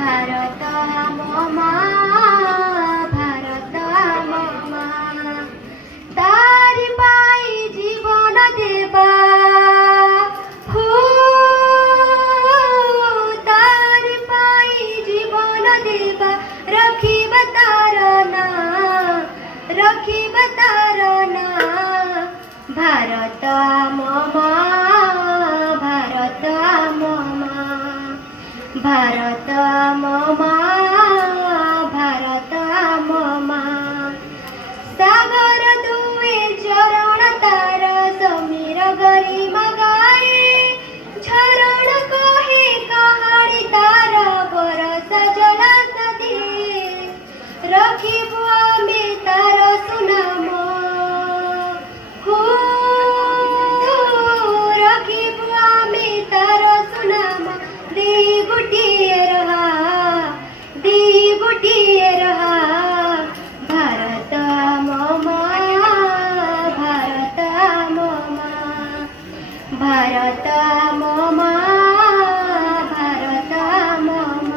भारत मम भारत मम तारि पाई जीवन देवा हो तारि पाई जीवन देवा रखिब तार ना भारत मम भारत मम भारत मम भारत मम सागर दुए चरण तार समीर गरिमा गाए झरण कहे कहानी तार बरस जलास दिए रखिबु आमे तार सुनाम हो रखिबु आमे तार सुनाम दी गुटिए रहा भारत मम भारत मम भारत मम भारत मम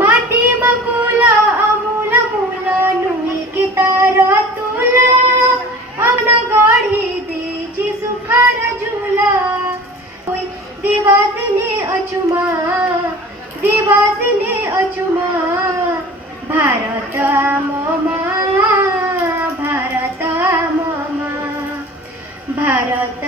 माटी मकुल अमूल मूल नुई की तार तुला अग्न गढ़ी देची सुखार झूला दिवस ने अचुमा भारत मम भारत मम भारत